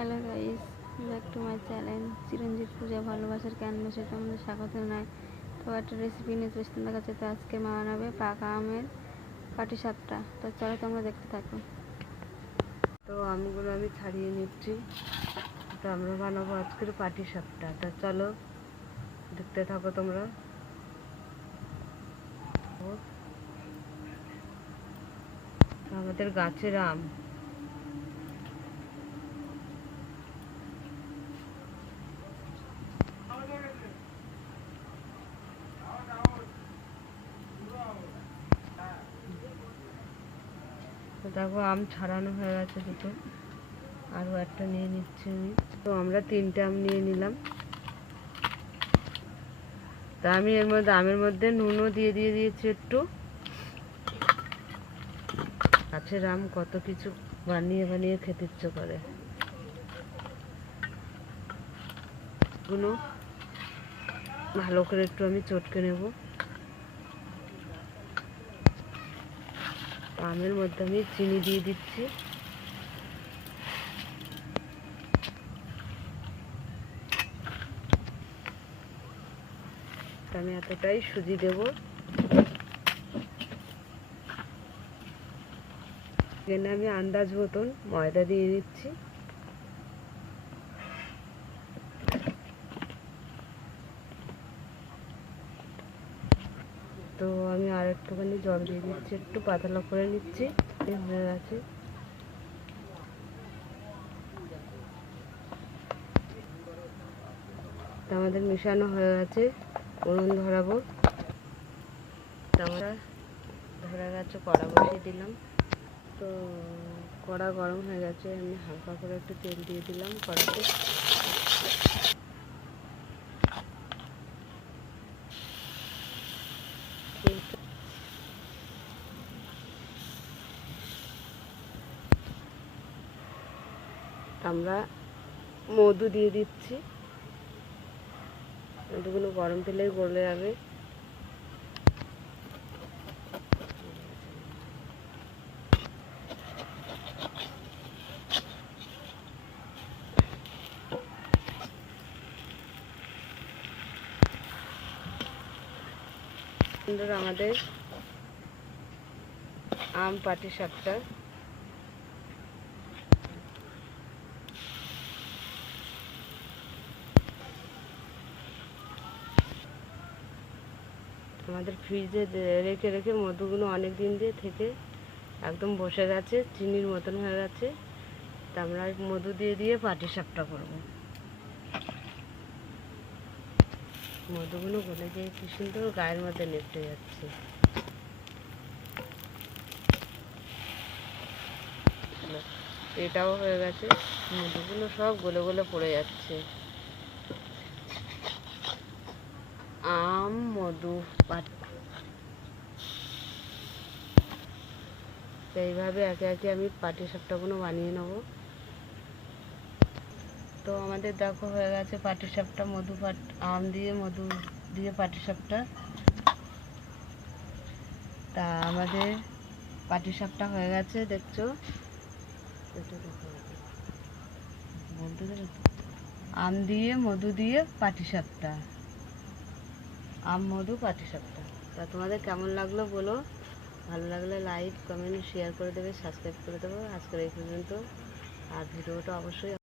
Hello guys, back to my channel Chiranjit Puja ভালোবাসার ক্যানভাসে আমাদের স্বাগত জানাই। তো একটা রেসিপি নিয়ে চলে তোমাদের কাছে। তো আজকে মা বানাবে পাকা আমের পাটিসাপটা। তো চলো তোমরা দেখতে থাকো। তো আমগুলো আমি ছাড়িয়ে নিচ্ছি। তো আমরা বানাবো আজকের পাটিসাপটা। তো চলো দেখতে থাকো তোমরা। আমাদের গাছের আম, তো দেখো আম ছাড়ানো হয়ে গেছে দুটো, আরও একটা নিয়ে নিচ্ছি আমি। তো আমরা 3টে আম নিয়ে নিলাম। তা আমি আমের মধ্যে নুনও দিয়ে দিয়েছি একটু। গাছের আম কত কিছু বানিয়ে বানিয়ে খেতে ইচ্ছে করে। গুলো ভালো করে একটু আমি চটকে নেব। আমের মধ্যে আমি চিনি দিয়ে দিচ্ছি। আমি এতটাই সুজি দেব। এখানে আমি আন্দাজ মতন ময়দা দিয়ে দিচ্ছি। তো আমি আর একটুখানি জল দিয়ে দিচ্ছি, একটু পাতলা করে নিচ্ছি। হয়ে গেছে। তো আমাদের মেশানো হয়ে গেছে, উনুন ধরাবো। আমরা ধরে গেছে, কড়া বসিয়ে দিলাম। তো কড়া গরম হয়ে গেছে, আমি হালকা করে একটু তেল দিয়ে দিলাম কড়াতে। আমরা মধু দিয়ে দিচ্ছি। মধুগুলো গরম তেলেই গলে যাবে। সুন্দর আমাদের আম পাটিসাপটা। আমাদের ফ্রিজে রেখে রেখে মধুগুলো অনেক দিন দিয়ে থেকে একদম বসে গেছে, চিনির মতন হয়ে গেছে। তা আমরা মধু দিয়ে দিয়ে পাটিসাপটা করবো। মধুগুলো গলে গিয়ে কি সুন্দর গায়ের মধ্যে লেপটে যাচ্ছে। এটাও হয়ে গেছে, মধুগুলো সব গলে গলে পড়ে যাচ্ছে। আম মধু এইভাবে একে একে আমি পাটিসাপটাগুলো বানিয়ে নেব। তো আমাদের দেখো হয়ে গেছে পাটিসাপটা, আম দিয়ে মধু দিয়ে পাটিসাপটা। তা আমাদের পাটিসাপটা হয়ে গেছে, দেখছো। বলতে গেলে আম দিয়ে মধু দিয়ে পাটিসাপটা, আম মধু পাটিসাপটা। তা তোমাদের কেমন লাগলো বলো। ভালো লাগলে লাইক কমেন্ট শেয়ার করে দেবে, সাবস্ক্রাইব করে দেবো। আজকের এই পর্যন্ত। আর ভিডিওটা অবশ্যই